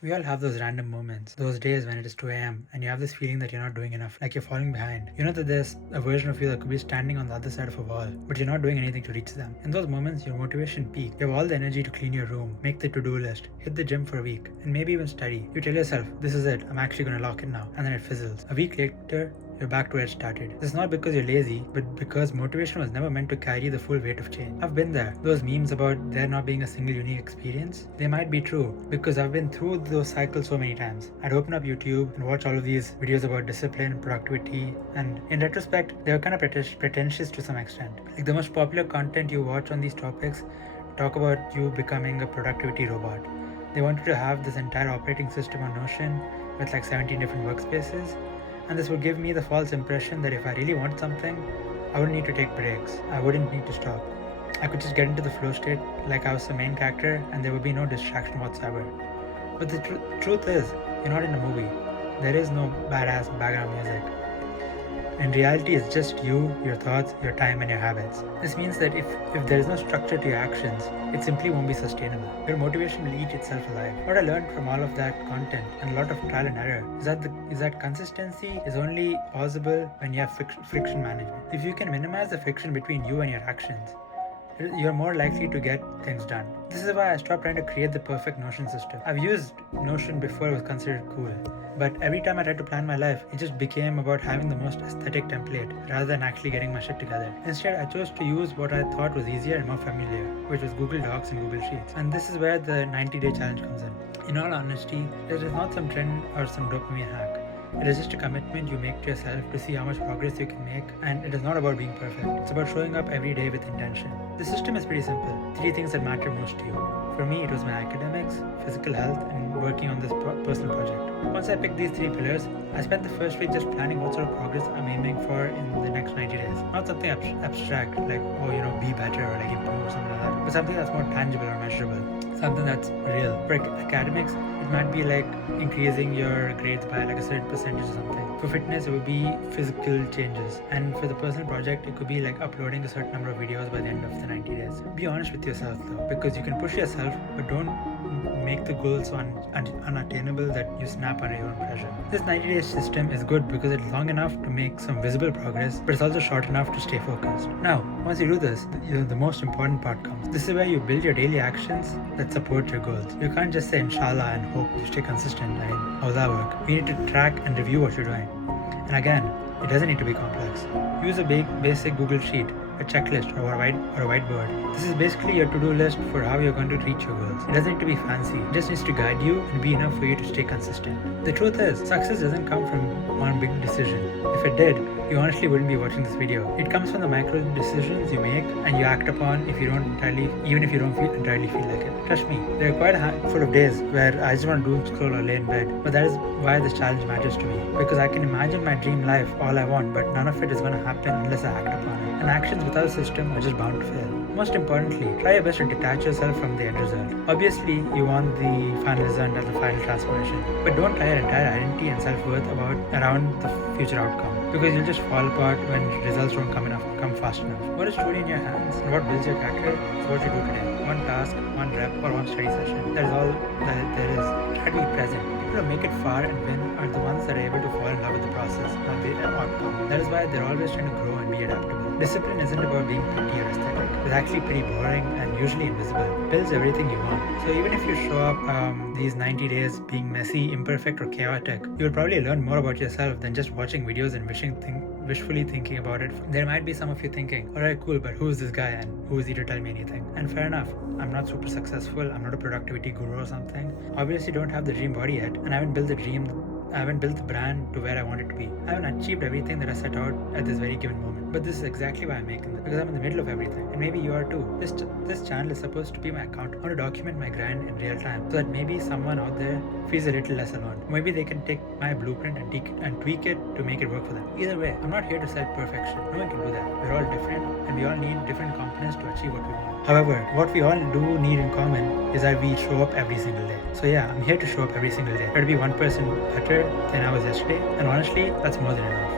We all have those random moments, those days when it is 2 a.m. and you have this feeling that you're not doing enough, like you're falling behind. You know that there's a version of you that could be standing on the other side of a wall, but you're not doing anything to reach them. In those moments, your motivation peaks. You have all the energy to clean your room, make the to-do list, hit the gym for a week, and maybe even study. You tell yourself, this is it, I'm actually gonna lock it now, and then it fizzles. A week later, you're back to where it started. This is not because you're lazy, but because motivation was never meant to carry the full weight of change. I've been there. Those memes about there not being a single unique experience, they might be true because I've been through those cycles so many times. I'd open up YouTube and watch all of these videos about discipline, productivity, and in retrospect, they were kind of pretentious to some extent. Like the most popular content you watch on these topics talk about you becoming a productivity robot. They wanted to have this entire operating system on Notion with like 17 different workspaces, and this would give me the false impression that if I really want something, I wouldn't need to take breaks. I wouldn't need to stop. I could just get into the flow state like I was the main character and there would be no distraction whatsoever. But the truth is, you're not in a movie. There is no badass background music. In reality, it's just you, your thoughts, your time, and your habits. This means that if there is no structure to your actions, it simply won't be sustainable. Your motivation will eat itself alive. What I learned from all of that content and a lot of trial and error is that consistency is only possible when you have friction management. If you can minimize the friction between you and your actions, you're more likely to get things done. This is why I stopped trying to create the perfect Notion system. I've used Notion before it was considered cool, but every time I tried to plan my life, it just became about having the most aesthetic template rather than actually getting my shit together. Instead, I chose to use what I thought was easier and more familiar, which was Google Docs and Google Sheets. And this is where the 90-day challenge comes in. In all honesty, it is not some trend or some dopamine hack. It is just a commitment you make to yourself to see how much progress you can make, and it is not about being perfect. It's about showing up every day with intention. The system is pretty simple. 3 things that matter most to you. For me, it was my academics, physical health, and working on this personal project. Once I picked these 3 pillars, I spent the first week just planning what sort of progress I'm aiming for in the next 90 days. Not something abstract like, be better or like improve or something like that, but something that's more tangible or measurable. Something that's real. For academics, it might be like increasing your grades by like a certain percentage or something. For fitness, it would be physical changes. And for the personal project, it could be like uploading a certain number of videos by the end of the 90 days. Be honest with yourself though, because you can push yourself, but don't make the goals so unattainable that you snap under your own pressure. This 90-day system is good because it's long enough to make some visible progress, but it's also short enough to stay focused. Now, once you do this, the most important part comes. This is where you build your daily actions that support your goals. You can't just say inshallah and hope to stay consistent. I mean, how does that work? You need to track and review what you're doing. And again, it doesn't need to be complex. Use a basic Google Sheet, a checklist, or a whiteboard. This is basically your to-do list for how you're going to reach your goals. It doesn't need to be fancy. It just needs to guide you and be enough for you to stay consistent. The truth is, success doesn't come from one big decision. If it did, you honestly wouldn't be watching this video. It comes from the micro decisions you make and you act upon even if you don't entirely feel like it. Trust me, there are quite a handful of days where I just want to doom scroll or lay in bed. But that is why this challenge matters to me. Because I can imagine my dream life all I want, but none of it is going to happen unless I act upon it. And actions without a system are just bound to fail. Most importantly, try your best to detach yourself from the end result. Obviously, you want the final result and the final transformation, but don't tie your entire identity and self-worth around the future outcome, because you'll just fall apart when results don't come fast enough. What is truly in your hands and what builds your character is what you do today. One task, one rep, or one study session. That is all that there is. Try to be present. People who make it far and win are the ones that are able to fall in love with the process, not the outcome. That is why they're always trying to grow and be adaptable. Discipline isn't about being pretty or aesthetic. It's actually pretty boring and usually invisible. It builds everything you want. So even if you show up these 90 days being messy, imperfect, or chaotic, you'll probably learn more about yourself than just watching videos and wishfully thinking about it. There might be some of you thinking, alright, cool, but who's this guy and who is he to tell me anything? And fair enough, I'm not super successful, I'm not a productivity guru or something. Obviously don't have the dream body yet, and I haven't built the brand to where I want it to be. I haven't achieved everything that I set out at this very given moment. But this is exactly why I'm making this, because I'm in the middle of everything. And maybe you are too. This channel is supposed to be my account. I want to document my grind in real time so that maybe someone out there feels a little less alone. Maybe they can take my blueprint and tweak it to make it work for them. Either way, I'm not here to sell perfection. No one can do that. We're all different and we all need different components to achieve what we want. However, what we all do need in common is that we show up every single day. So yeah, I'm here to show up every single day. Try to be 1% better than I was yesterday. And honestly, that's more than enough.